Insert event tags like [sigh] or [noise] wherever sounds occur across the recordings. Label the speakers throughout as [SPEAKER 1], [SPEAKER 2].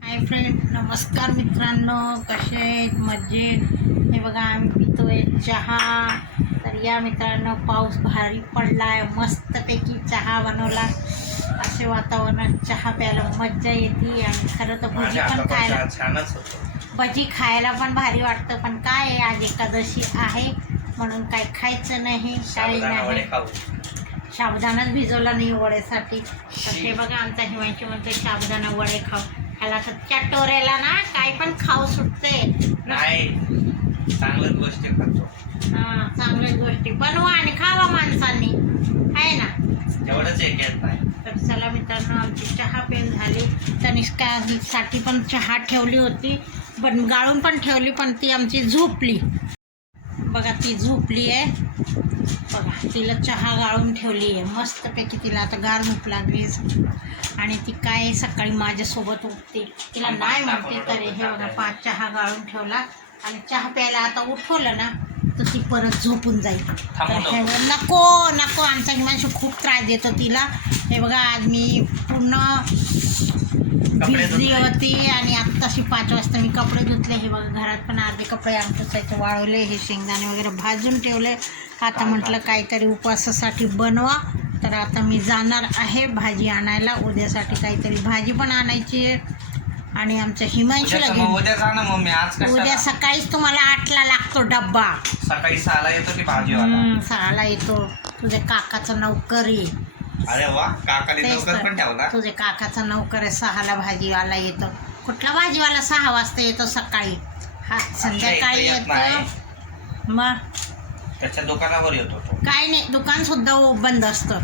[SPEAKER 1] Hi friend नमस्कार मित्रांनो. कसे आहेत? मजेत. हे बघा आम्ही पितोय चहा. तर या मित्रांनो पाऊस भारी पडलाय. मस्तपैकी चहा बनवला. असे वातावरणात चहा प्यायला मज्जा येते. आणि खरं तर भजी पण खायला भजी खायला पण भारी वाटतं. पण काय आहे? आज एकादशी आहे. म्हणून काय खायचं नाही.
[SPEAKER 2] वडे
[SPEAKER 1] नाही साबुदाणाच भिजवला नाही वड्यासाठी. तर हे बघा आमचा हिमांशी म्हणतो साबुदाणा वडे खाऊ. ह्याला तर चटोऱ्याला ना काय पण खाऊ सुटते.
[SPEAKER 2] नाही चांगल्याच गोष्टी खातो.
[SPEAKER 1] हा, चांगल्याच गोष्टी बनवा आणि खावा माणसांनी. आहे ना?
[SPEAKER 2] एवढंच एक येत नाही
[SPEAKER 1] तर चला मित्रांनो आमची चहा पेन झाली. तनिष्कासाठी पण चहा ठेवली होती. पण गाळून पण ठेवली पण ती आमची झोपली. बघा ती झोपली आहे. बघा तिला चहा गाळून ठेवली आहे. मस्तपैकी तिला आता गार झोप लागली आणि ती काय सकाळी माझ्यासोबत उठते. तिला नाही म्हणते तरी हे बघा पाच चहा गाळून ठेवला. आणि चहा प्यायला आता उठवलं ना तर ती परत झोपून जाईल.
[SPEAKER 2] नको.
[SPEAKER 1] नको आमचा हिमांशू खूप त्रास देतो तिला. हे बघा आज मी पूर्ण भिजली. होती आणि आत्ताशी पाच वाजता मी कपडे धुतले. हे बघा घरात पण अर्धे कपडे आमच्यासाठी वाळवले हे शेंगदाणे वगैरे भाजून ठेवले. आता म्हटलं काहीतरी उपवासासाठी बनवा. तर आता मी जाणार आहे भाजी आणायला. उद्यासाठी काहीतरी भाजी पण आणायची आहे. आणि आमच्या हिमांशूला घेऊन
[SPEAKER 2] उद्या
[SPEAKER 1] सकाळीच तुम्हाला आठला लागतो डब्बा.
[SPEAKER 2] सकाळी सहाला येतो की
[SPEAKER 1] हम्म, सहाला येतो. तुझ्या काकाचा नौकर
[SPEAKER 2] अरे वा काकाने
[SPEAKER 1] तेच
[SPEAKER 2] लवकर पण
[SPEAKER 1] तर.
[SPEAKER 2] ठेवला.
[SPEAKER 1] तुझे काकाचा नौकर आहे सहाला भाजीवाला येतो. कुठला भाजीवाला सहा वाजता येतो सकाळी? हा संध्याकाळी
[SPEAKER 2] येत
[SPEAKER 1] येतो.
[SPEAKER 2] नाही.
[SPEAKER 1] मग?
[SPEAKER 2] त्याच्या दुकानावर येतो तो.
[SPEAKER 1] काय नाही दुकान सुद्धा बंद असतं.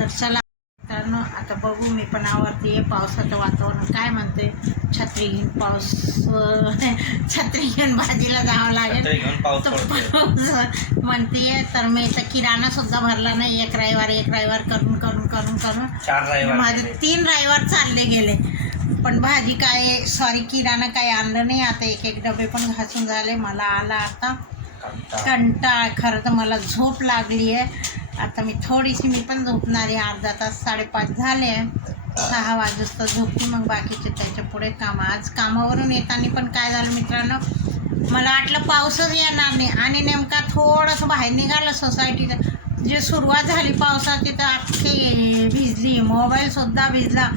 [SPEAKER 1] तर चला तर न आता बघू मी पण आवडते पावसाचं वातावरण. काय म्हणते छत्री घेऊन पाऊस [laughs] छत्री घेऊन भाजीला जावं लागेल.
[SPEAKER 2] पाऊस
[SPEAKER 1] तर मी तर किराणा सुद्धा भरला नाही. एक रविवार एक रविवार करून करून करून करून. माझे. तीन रविवार चालले गेले. पण भाजी काय सॉरी किराणा काय आणलं नाही. आता एक एक डबे पण घासून झाले. मला आला आता.
[SPEAKER 2] कंटाळ.
[SPEAKER 1] खरं तर मला झोप लागली आहे आता मी थोडीशी मी पण झोपणार आहे. अर्धा तास साडेपाच झाले आहे. सहा वाजता झोपली मग बाकीचे त्याच्या पुढे काम. आज कामावरून येताना पण काय झालं मित्रांनो? मला वाटलं पाऊसच येणार नाही. आणि नेमका थोडंसं बाहेर निघालं सोसायटीचं जे सुरुवात झाली पावसाची तर अख्खी भिजली. मोबाईलसुद्धा भिजला.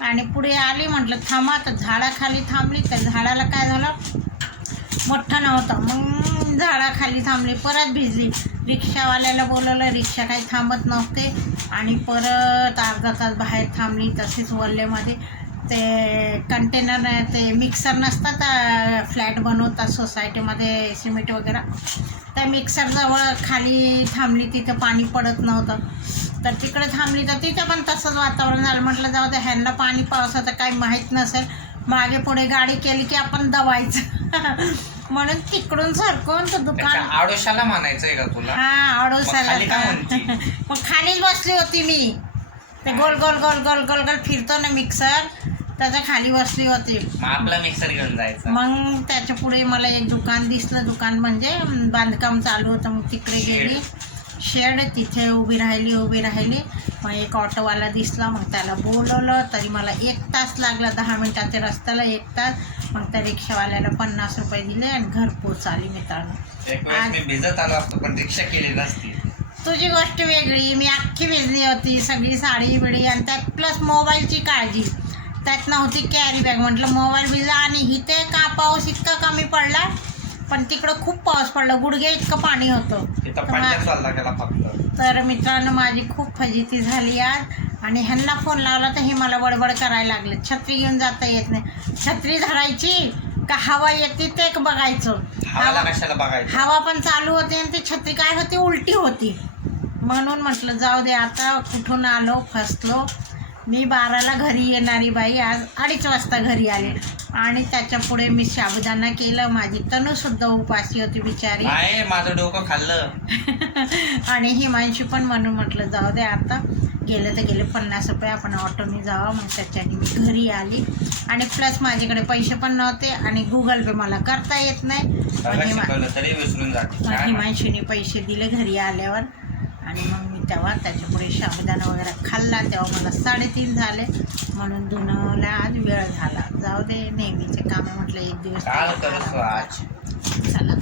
[SPEAKER 1] आणि पुढे आली म्हटलं थांबा तर झाडाखाली थांबली. तर झाडाला काय झालं? मोठा नव्हतं. मग झाडाखाली थांबली परत भिजली. रिक्षावाल्याला बोलवलं रिक्षा काही थांबत नव्हते. आणि परत अर्धा तास बाहेर थांबली तसेच वल्लेमध्ये ते कंटेनर ते मिक्सर नसतात फ्लॅट बनवतात सोसायटीमध्ये सिमेंट वगैरे. त्या मिक्सरजवळ खाली थांबली तिथं पाणी पडत नव्हतं. तर तिकडे थांबली तर तिथं पण तसंच वातावरण झालं. म्हटलं जाऊ दे ह्यांना पाणी पावसाचं काही माहीत नसेल. मागे पुढे गाडी केली की आपण दवायचं [laughs] म्हणून तिकडून सरकून तर दुकान.
[SPEAKER 2] त्याच्या आडोशाला म्हणायचंय का तुला?
[SPEAKER 1] हा
[SPEAKER 2] मग खाली काय
[SPEAKER 1] अडोसाला
[SPEAKER 2] म्हणती? [laughs]
[SPEAKER 1] मग खालीच बसली होती मी. ते गोल गोल गोल गोल गोल गोल फिरतो ना मिक्सर त्याच्याखाली बसली होती.
[SPEAKER 2] मग आपला मिक्सर घेऊन जायचा.
[SPEAKER 1] मग त्याच्या पुढे मला एक दुकान दिसलं दुकान म्हणजे अं, बांधकाम चालू होतं मग तिकडे गेली. शेड तिथे उभी राहिली उभी राहिली. मग एक ऑटोवाला दिसला मग त्याला बोलवलं तरी मला एक तास लागला दहा मिनिटाच्या रस्त्याला एक तास. मग त्या रिक्षावाल्याला पन्नास रुपये दिले आणि घरपोच आली मित्रांनो.
[SPEAKER 2] एक वेळेस मी भिजत आलो असतो पण रिक्षा केली नसती.
[SPEAKER 1] तुझी गोष्ट वेगळी मी अख्खी भिजली होती सगळी साडी बिडी आणि त्यात प्लस मोबाईलची काळजी. त्यात नव्हती कॅरी बॅग म्हटलं मोबाईल भिजला आणि इथे का पाऊस इतका कमी पडला? पण तिकडं खूप पाऊस पडला. गुडघे इतकं पाणी होतं.
[SPEAKER 2] फक्त.
[SPEAKER 1] तर मित्रांनो माझी खूप फजिती झाली आज. आणि ह्यांना फोन लावला तर हे मला बडबड करायला लागले. छत्री घेऊन जाता येत नाही. छत्री धरायची का हवा येते ते एक बघायचं. हवा
[SPEAKER 2] कशाला बघायचं?
[SPEAKER 1] हवा पण चालू होती आणि ती छत्री काय होती? उलटी होती. म्हणून म्हटलं जाऊ दे आता कुठून आलो? फसलो. मी बाराला घरी येणारी बाई. आज अडीच वाजता घरी आले. आणि त्याच्या पुढे मी साबुदाणा केलं. माझी तनूसुद्धा उपाशी होती बिचारी.
[SPEAKER 2] माझं डोकं खाल्लं. [laughs]
[SPEAKER 1] आणि हिमांशी पण म्हणून म्हटलं जाऊ दे आता. गेलं तर गेले. पन्नास रुपये आपण ऑटोने जावं मग त्याच्याने मी घरी आली. आणि प्लस माझ्याकडे पैसे पण नव्हते आणि गुगल पे मला करता येत नाही? हिमांशूने पैसे दिले घरी आल्यावर. आणि मग मी तेव्हा त्याच्यापुढे साबुदाणा वगैरे खाल्ला. तेव्हा मला साडेतीन झाले. म्हणून धुणंला आज वेळ झाला. जाऊ दे नेहमीचे कामे म्हटलं एक दिवस चला